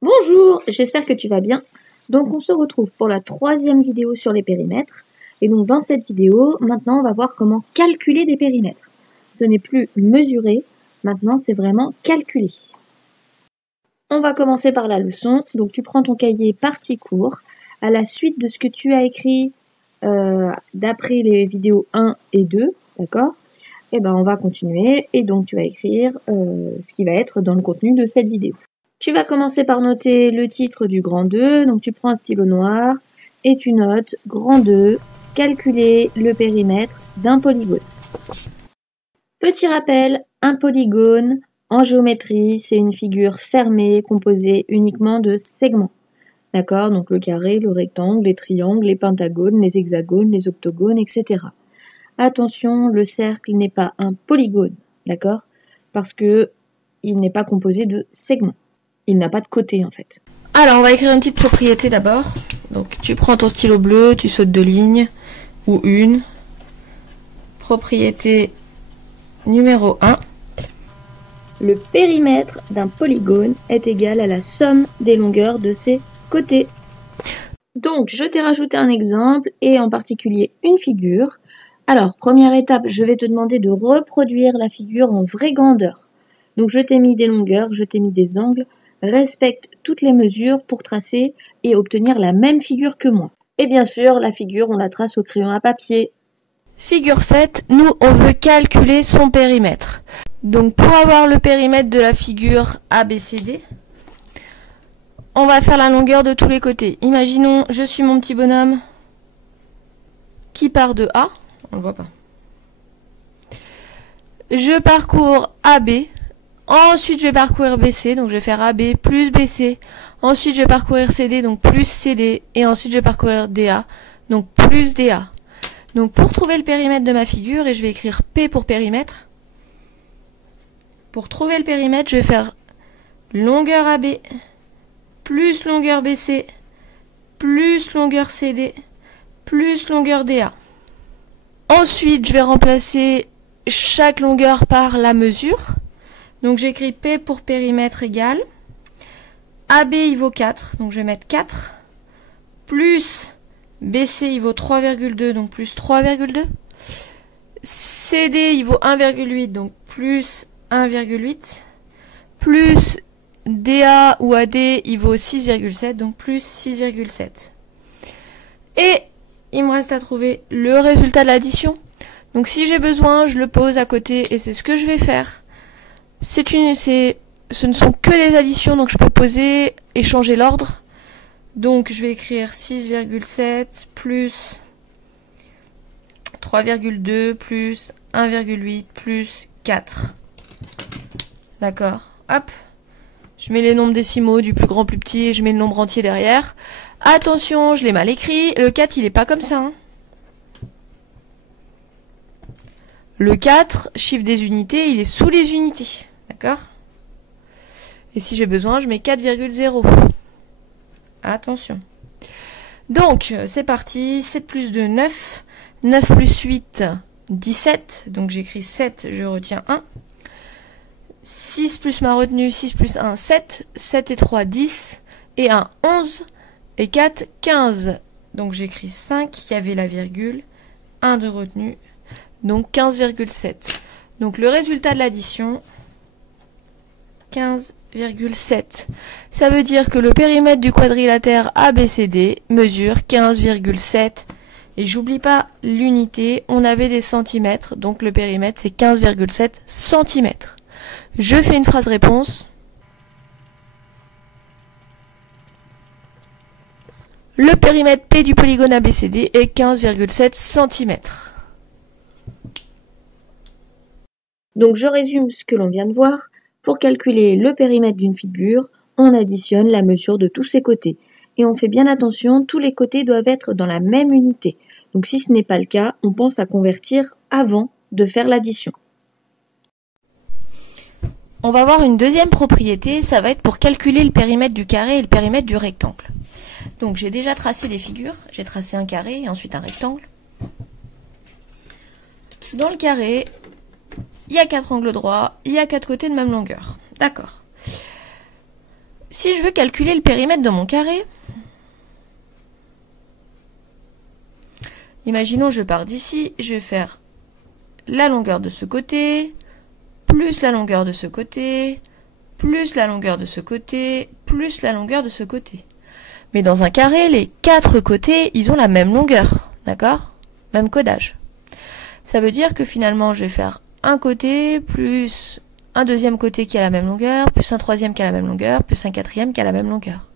Bonjour, j'espère que tu vas bien. Donc on se retrouve pour la troisième vidéo sur les périmètres. Et donc dans cette vidéo, maintenant on va voir comment calculer des périmètres. Ce n'est plus mesurer, maintenant c'est vraiment calculer. On va commencer par la leçon. Donc tu prends ton cahier partie cours. À la suite de ce que tu as écrit d'après les vidéos 1 et 2, d'accord? Et ben on va continuer et donc tu vas écrire ce qui va être dans le contenu de cette vidéo. Tu vas commencer par noter le titre du grand 2, donc tu prends un stylo noir et tu notes grand 2, calculer le périmètre d'un polygone. Petit rappel, un polygone en géométrie, c'est une figure fermée composée uniquement de segments. D'accord? Donc le carré, le rectangle, les triangles, les pentagones, les hexagones, les octogones, etc. Attention, le cercle n'est pas un polygone, d'accord? Parce que il n'est pas composé de segments. Il n'a pas de côté en fait. Alors on va écrire une petite propriété d'abord. Donc tu prends ton stylo bleu, tu sautes 2 lignes ou une. Propriété numéro 1. Le périmètre d'un polygone est égal à la somme des longueurs de ses côtés. Donc je t'ai rajouté un exemple et en particulier une figure. Alors première étape, je vais te demander de reproduire la figure en vraie grandeur. Donc je t'ai mis des longueurs, je t'ai mis des angles. Respecte toutes les mesures pour tracer et obtenir la même figure que moi. Et bien sûr, la figure, on la trace au crayon à papier. Figure faite, nous on veut calculer son périmètre. Donc pour avoir le périmètre de la figure ABCD, on va faire la longueur de tous les côtés. Imaginons, je suis mon petit bonhomme qui part de A. On le voit pas. Je parcours AB. Ensuite, je vais parcourir BC, donc je vais faire AB plus BC. Ensuite, je vais parcourir CD, donc plus CD. Et ensuite, je vais parcourir DA, donc plus DA. Donc, pour trouver le périmètre de ma figure, et je vais écrire P pour périmètre. Pour trouver le périmètre, je vais faire longueur AB plus longueur BC plus longueur CD plus longueur DA. Ensuite, je vais remplacer chaque longueur par la mesure. Donc j'écris P pour périmètre égale AB il vaut 4, donc je vais mettre 4, plus BC il vaut 3,2, donc plus 3,2, CD il vaut 1,8, donc plus 1,8, plus DA ou AD il vaut 6,7, donc plus 6,7. Et il me reste à trouver le résultat de l'addition. Donc si j'ai besoin, je le pose à côté et c'est ce que je vais faire. Ce ne sont que des additions, donc je peux poser et changer l'ordre. Donc je vais écrire 6,7 plus 3,2 plus 1,8 plus 4. D'accord. Hop. Je mets les nombres décimaux du plus grand au plus petit et je mets le nombre entier derrière. Attention, je l'ai mal écrit. Le 4, il est pas comme ça. Hein. Le 4, chiffre des unités, il est sous les unités. D'accord? Et si j'ai besoin, je mets 4,0. Attention. Donc, c'est parti. 7 plus 2, 9. 9 plus 8, 17. Donc, j'écris 7, je retiens 1. 6 plus ma retenue, 6 plus 1, 7. 7 et 3, 10. Et 1, 11. Et 4, 15. Donc, j'écris 5. Il y avait la virgule. 1 de retenue. Donc 15,7. Donc le résultat de l'addition, 15,7. Ça veut dire que le périmètre du quadrilatère ABCD mesure 15,7. Et j'oublie pas l'unité, on avait des centimètres, donc le périmètre c'est 15,7 centimètres. Je fais une phrase réponse. Le périmètre P du polygone ABCD est 15,7 centimètres. Donc je résume ce que l'on vient de voir. Pour calculer le périmètre d'une figure, on additionne la mesure de tous ses côtés. Et on fait bien attention, tous les côtés doivent être dans la même unité. Donc si ce n'est pas le cas, on pense à convertir avant de faire l'addition. On va voir une deuxième propriété, ça va être pour calculer le périmètre du carré et le périmètre du rectangle. Donc j'ai déjà tracé des figures, j'ai tracé un carré et ensuite un rectangle. Dans le carré, il y a 4 angles droits, il y a 4 côtés de même longueur. D'accord. si je veux calculer le périmètre de mon carré, imaginons je pars d'ici, je vais faire la longueur de ce côté, plus la longueur de ce côté, plus la longueur de ce côté, plus la longueur de ce côté. Mais dans un carré, les 4 côtés, ils ont la même longueur, d'accord? Même codage. Ça veut dire que finalement, je vais faire un côté, plus un deuxième côté qui a la même longueur, plus un troisième qui a la même longueur, plus un quatrième qui a la même longueur.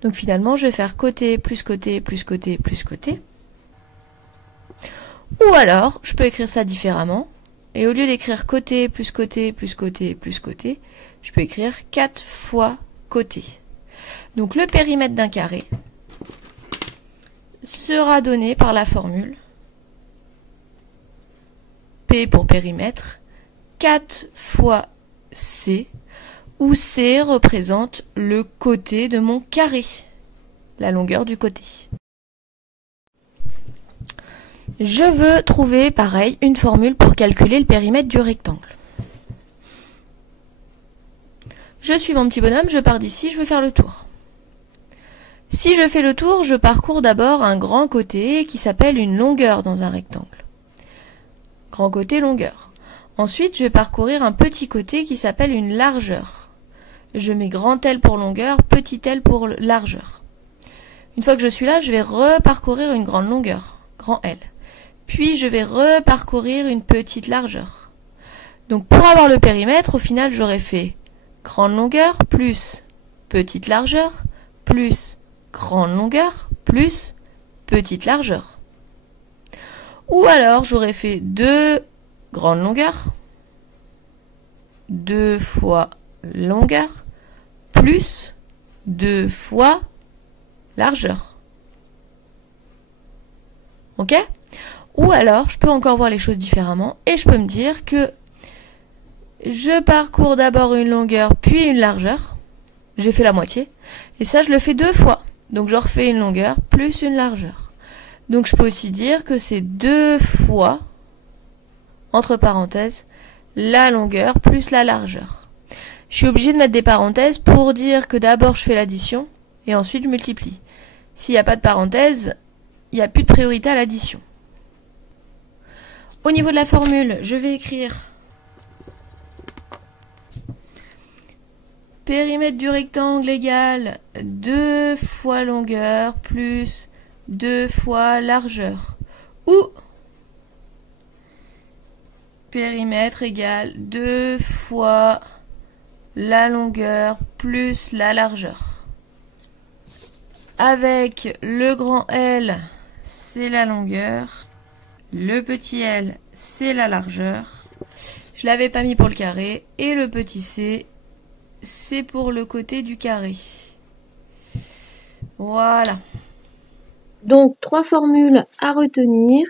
Donc finalement, je vais faire côté, plus côté, plus côté, plus côté. Ou alors, je peux écrire ça différemment. Et au lieu d'écrire côté, plus côté, plus côté, plus côté, je peux écrire 4 fois côté. Donc le périmètre d'un carré sera donné par la formule P pour périmètre, 4 fois C, où C représente le côté de mon carré, la longueur du côté. Je veux trouver, pareil, une formule pour calculer le périmètre du rectangle. Je suis mon petit bonhomme, je pars d'ici, je veux faire le tour. Si je fais le tour, je parcours d'abord un grand côté qui s'appelle une longueur dans un rectangle. Grand côté, longueur. Ensuite, je vais parcourir un petit côté qui s'appelle une largeur. Je mets grand L pour longueur, petit L pour largeur. Une fois que je suis là, je vais reparcourir une grande longueur, grand L. Puis je vais reparcourir une petite largeur. Donc pour avoir le périmètre, au final, j'aurais fait grande longueur plus petite largeur plus grande longueur plus petite largeur. Ou alors j'aurais fait 2 grandes longueurs, 2 fois longueur, plus 2 fois largeur. Ok? Ou alors je peux encore voir les choses différemment et je peux me dire que je parcours d'abord une longueur puis une largeur. J'ai fait la moitié. Et ça, je le fais 2 fois. Donc je refais une longueur plus une largeur. Donc je peux aussi dire que c'est 2 fois, entre parenthèses, la longueur plus la largeur. Je suis obligée de mettre des parenthèses pour dire que d'abord je fais l'addition et ensuite je multiplie. S'il n'y a pas de parenthèses, il n'y a plus de priorité à l'addition. Au niveau de la formule, je vais écrire périmètre du rectangle égale 2 fois longueur plus 2 fois largeur. Ou périmètre égale 2 fois la longueur plus la largeur. Avec le grand L, c'est la longueur. Le petit L, c'est la largeur. Je l'avais pas mis pour le carré. Et le petit C, c'est pour le côté du carré. Voilà. Donc 3 formules à retenir.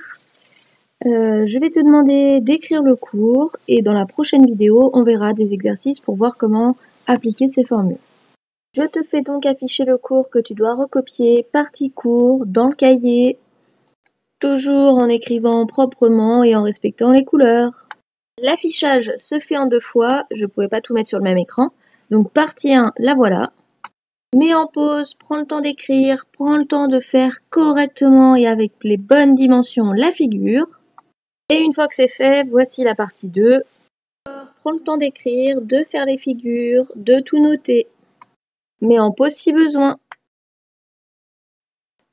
Je vais te demander d'écrire le cours et dans la prochaine vidéo, on verra des exercices pour voir comment appliquer ces formules. Je te fais donc afficher le cours que tu dois recopier partie cours dans le cahier, toujours en écrivant proprement et en respectant les couleurs. L'affichage se fait en 2 fois, je ne pouvais pas tout mettre sur le même écran. Donc partie 1, la voilà. Mets en pause, prends le temps d'écrire, prends le temps de faire correctement et avec les bonnes dimensions la figure. Et une fois que c'est fait, voici la partie 2. Prends le temps d'écrire, de faire les figures, de tout noter. Mets en pause si besoin.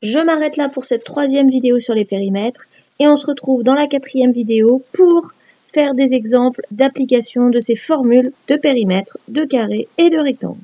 Je m'arrête là pour cette 3e vidéo sur les périmètres et on se retrouve dans la 4e vidéo pour faire des exemples d'application de ces formules de périmètre, de carré et de rectangle.